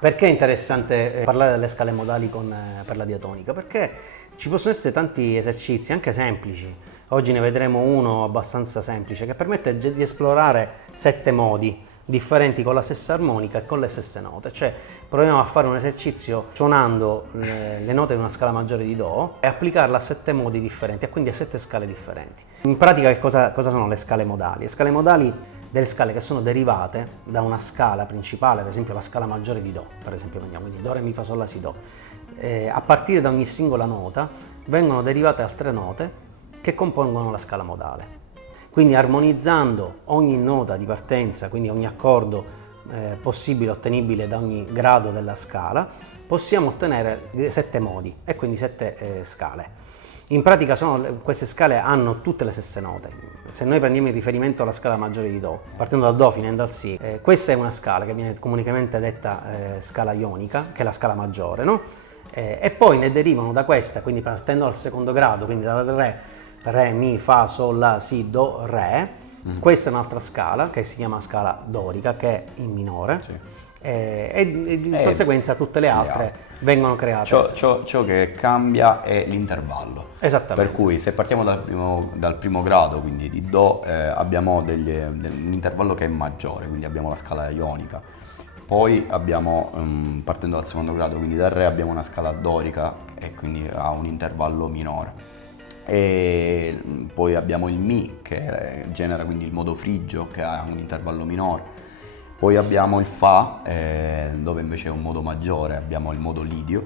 Perché è interessante parlare delle scale modali per la diatonica? Perché ci possono essere tanti esercizi, anche semplici. Oggi ne vedremo uno abbastanza semplice che permette di esplorare 7 modi differenti con la stessa armonica e con le stesse note. Cioè proviamo a fare un esercizio suonando le note di una scala maggiore di Do e applicarla a 7 modi differenti e quindi a 7 scale differenti. In pratica che cosa sono le scale modali? Le scale modali delle scale che sono derivate da una scala principale, ad esempio la scala maggiore di Do, per esempio prendiamo quindi Do, Re, Mi, Fa, Sol, La, Si, Do. A partire da ogni singola nota vengono derivate altre note che compongono la scala modale. Quindi armonizzando ogni nota di partenza, quindi ogni accordo possibile ottenibile da ogni grado della scala, possiamo ottenere 7 modi e quindi 7 scale. In pratica queste scale hanno tutte le stesse note. Se noi prendiamo in riferimento la scala maggiore di Do, partendo dal Do finendo al Si, questa è una scala che viene comunemente detta scala ionica, che è la scala maggiore, no? E poi ne derivano da questa, quindi partendo dal secondo grado, quindi dal Re, Mi, Fa, Sol, La, Si, Do, Re. Questa è un'altra scala che si chiama scala dorica, che è in minore. Sì. E di conseguenza tutte le altre vengono create. Ciò che cambia è l'intervallo. Esattamente. Per cui se partiamo dal primo grado, quindi di Do, abbiamo un intervallo che è maggiore, quindi abbiamo la scala ionica. Poi abbiamo, partendo dal secondo grado, quindi dal Re, abbiamo una scala dorica e quindi ha un intervallo minore. E poi abbiamo il Mi, che genera quindi il modo frigio, che ha un intervallo minore. Poi abbiamo il Fa, dove invece è un modo maggiore, abbiamo il modo lidio.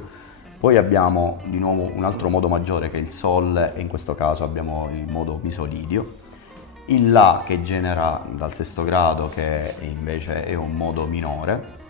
Poi abbiamo di nuovo un altro modo maggiore che è il Sol, e in questo caso abbiamo il modo misolidio. Il La, che genera dal sesto grado, che invece è un modo minore.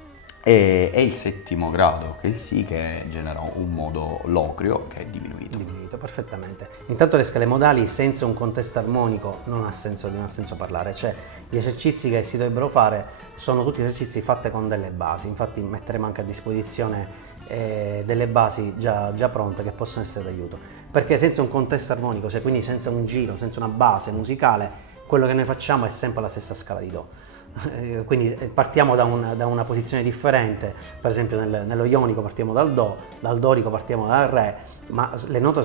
E il settimo grado, che è il Si, che genera un modo locrio, che è diminuito. Diminuito, perfettamente. Intanto le scale modali senza un contesto armonico non ha senso parlare, cioè gli esercizi che si dovrebbero fare sono tutti esercizi fatti con delle basi, infatti metteremo anche a disposizione delle basi già pronte che possono essere d'aiuto, perché senza un contesto armonico, cioè quindi senza un giro, senza una base musicale, quello che noi facciamo è sempre la stessa scala di Do. Quindi partiamo da una posizione differente, per esempio nello ionico partiamo dal Do, dal dorico partiamo dal Re, ma le note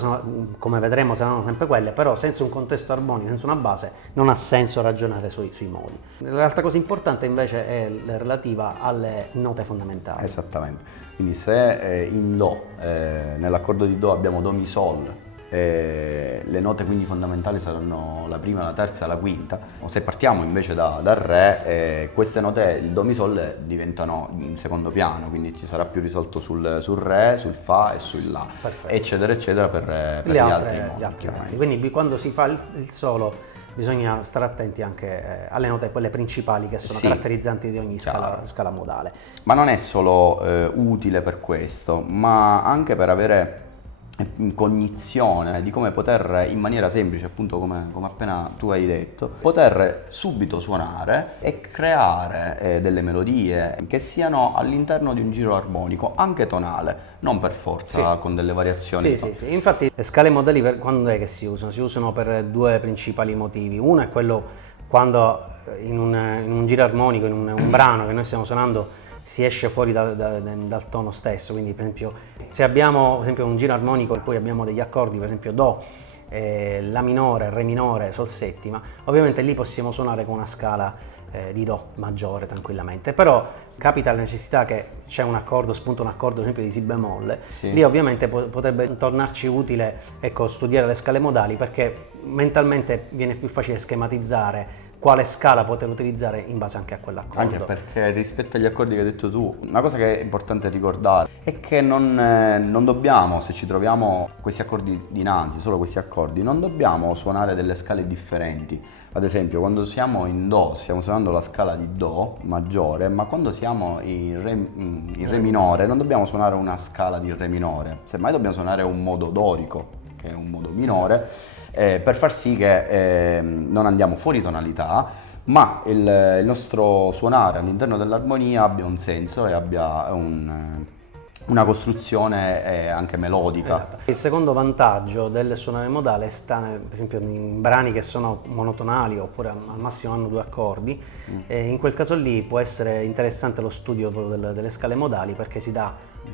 come vedremo saranno sempre quelle, però senza un contesto armonico, senza una base non ha senso ragionare sui modi. L'altra cosa importante invece è relativa alle note fondamentali. Esattamente, quindi se in Do, nell'accordo di Do abbiamo Do, Mi, Sol, le note quindi fondamentali saranno la prima, la terza e la quinta. Se partiamo invece dal Re, queste note, il Do, Mi, Sol, diventano in secondo piano, quindi ci sarà più risolto sul Re, sul Fa e sul La. Perfetto. Eccetera eccetera per gli altri modi. Quindi quando si fa il solo bisogna stare attenti anche alle note, quelle principali che sono caratterizzanti di ogni scala modale. Ma non è solo utile per questo, ma anche per avere cognizione di come poter, in maniera semplice, appunto come appena tu hai detto, poter subito suonare e creare delle melodie che siano all'interno di un giro armonico, anche tonale, non per forza con delle variazioni. Sì. Infatti le scale modali quando è che si usano? Si usano per due principali motivi. Uno è quello quando in un giro armonico, in un brano che noi stiamo suonando, si esce fuori dal tono stesso, quindi per esempio se abbiamo per esempio un giro armonico e poi abbiamo degli accordi, per esempio Do, La minore, Re minore, Sol settima, ovviamente lì possiamo suonare con una scala di Do maggiore tranquillamente, però capita la necessità che c'è un accordo, spunta un accordo per esempio di Si bemolle, lì ovviamente potrebbe tornarci utile studiare le scale modali, perché mentalmente viene più facile schematizzare quale scala poter utilizzare in base anche a quell'accordo. Anche perché rispetto agli accordi che hai detto tu, una cosa che è importante ricordare è che non dobbiamo, se ci troviamo questi accordi dinanzi, solo questi accordi, non dobbiamo suonare delle scale differenti. Ad esempio, quando siamo in Do stiamo suonando la scala di Do maggiore, ma quando siamo in Re minore non dobbiamo suonare una scala di Re minore, semmai dobbiamo suonare un modo dorico, che è un modo minore, per far sì che non andiamo fuori tonalità, ma il nostro suonare all'interno dell'armonia abbia un senso e abbia una costruzione anche melodica. Esatto. Il secondo vantaggio del suonare modale sta, per esempio, in brani che sono monotonali oppure al massimo hanno 2 accordi. In quel caso lì può essere interessante lo studio delle scale modali, perché si dà un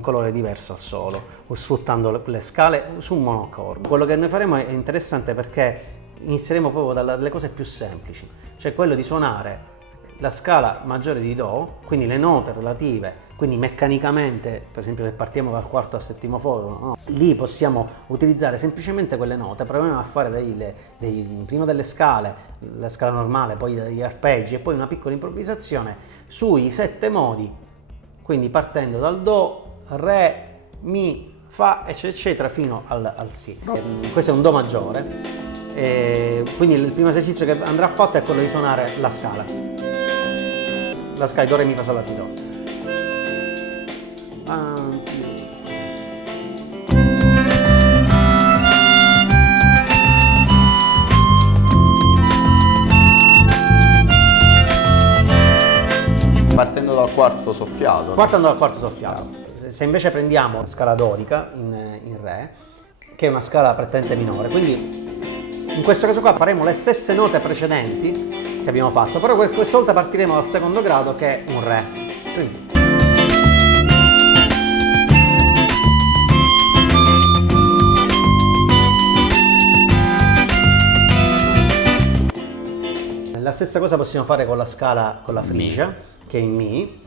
colore diverso al solo, sfruttando le scale su un monoaccordo. Quello che noi faremo è interessante perché inizieremo proprio dalle cose più semplici, cioè quello di suonare la scala maggiore di Do, quindi le note relative, quindi meccanicamente, per esempio se partiamo dal quarto al settimo foro, no? Lì possiamo utilizzare semplicemente quelle note, proviamo a fare prima delle scale, la scala normale, poi degli arpeggi e poi una piccola improvvisazione sui 7 modi, quindi partendo dal Do, Re, Mi, Fa, eccetera, fino al Si. Questo è un Do maggiore, quindi il primo esercizio che andrà fatto è quello di suonare la scala Do, Re, Mi, Fa, Sol, La, Si, Do. Partendo dal quarto soffiato. Partendo dal quarto soffiato. Se invece prendiamo la scala dorica in Re, che è una scala prettamente minore, quindi in questo caso qua faremo le stesse note precedenti che abbiamo fatto, però questa volta partiremo dal secondo grado che è un Re. Quindi. La stessa cosa possiamo fare con la scala, con la frigia, che è in Mi,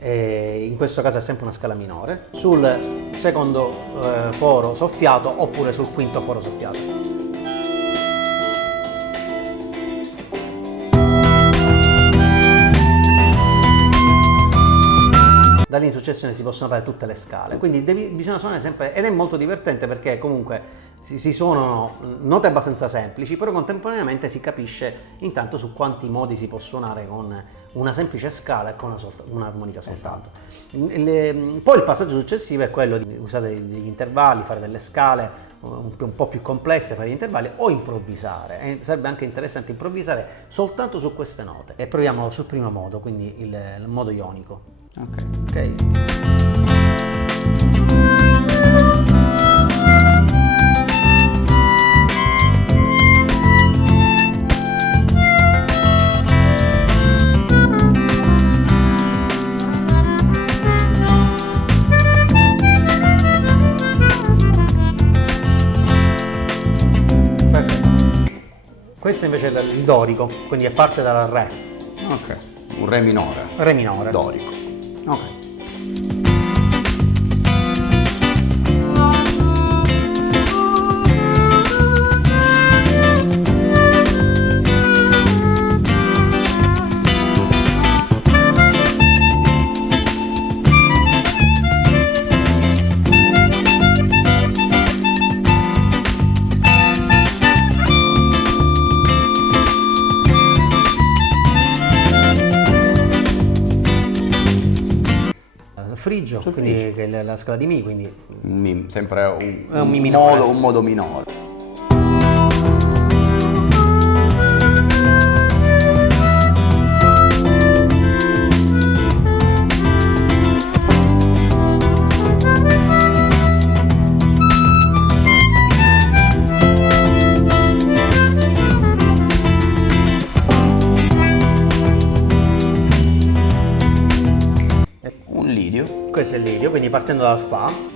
in questo caso è sempre una scala minore, sul secondo foro soffiato oppure sul quinto foro soffiato. Da lì in successione si possono fare tutte le scale, quindi bisogna suonare sempre, ed è molto divertente perché comunque si suonano note abbastanza semplici, però contemporaneamente si capisce intanto su quanti modi si può suonare con una semplice scala e con un'armonica soltanto. Esatto. Poi il passaggio successivo è quello di usare degli intervalli, fare delle scale un po' più complesse, fare gli intervalli o improvvisare. Sarebbe anche interessante improvvisare soltanto su queste note. E proviamo sul primo modo, quindi il modo ionico. Ok. Questo invece è il dorico, quindi parte dal Re. Ok, un Re minore. Re minore. Dorico. Ok. Frigio, quindi che è la scala di Mi, quindi sempre un Mi minore. Un modo minore. Questo è il lidio, quindi partendo dal Fa.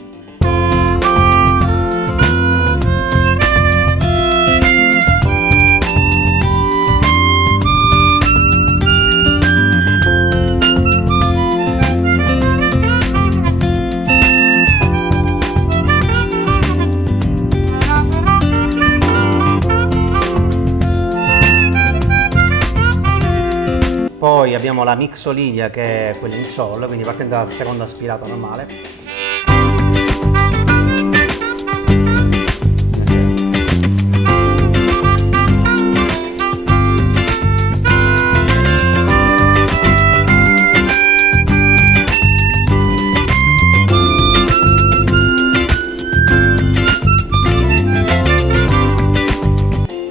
Poi abbiamo la mixolidia, che è quella in Sol, quindi partendo dal secondo aspirato normale.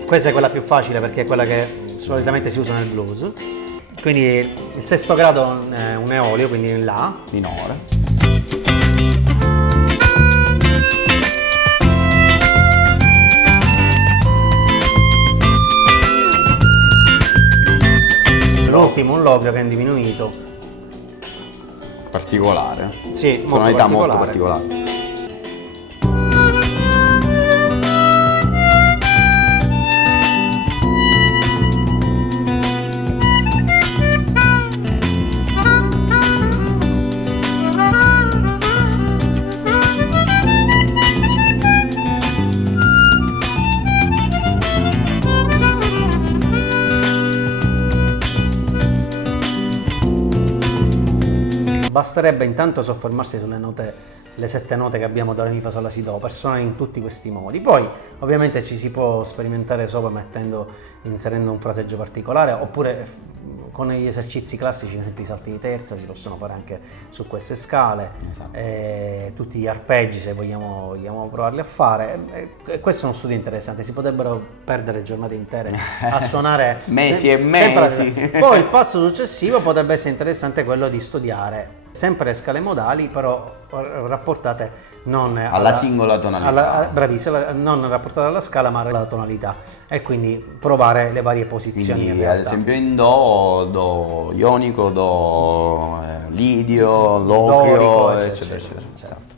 Questa è quella più facile perché è quella che solitamente si usa nel blues. Quindi il sesto grado è un eolio, quindi in La minore. L'ultimo, un log che è diminuito. Particolare. Sì, molto Tonalità molto particolare. particolare. Basterebbe intanto soffermarsi sulle note, le 7 note che abbiamo da mi fa sol la si do, per suonare in tutti questi modi. Poi ovviamente ci si può sperimentare sopra inserendo un fraseggio particolare, oppure con gli esercizi classici, ad esempio i salti di terza, si possono fare anche su queste scale, Esatto. tutti gli arpeggi se vogliamo provarli a fare. Questo è uno studio interessante, si potrebbero perdere giornate intere a suonare Mesi e sempre mesi. Poi il passo successivo potrebbe essere interessante quello di studiare sempre le scale modali, però rapportate non Alla singola tonalità. bravissima, non rapportate alla scala ma alla tonalità, e quindi provare le varie posizioni. Quindi, in ad realtà, esempio in Do ionico, Do lidio, locrio, dorico, eccetera, eccetera. Esatto.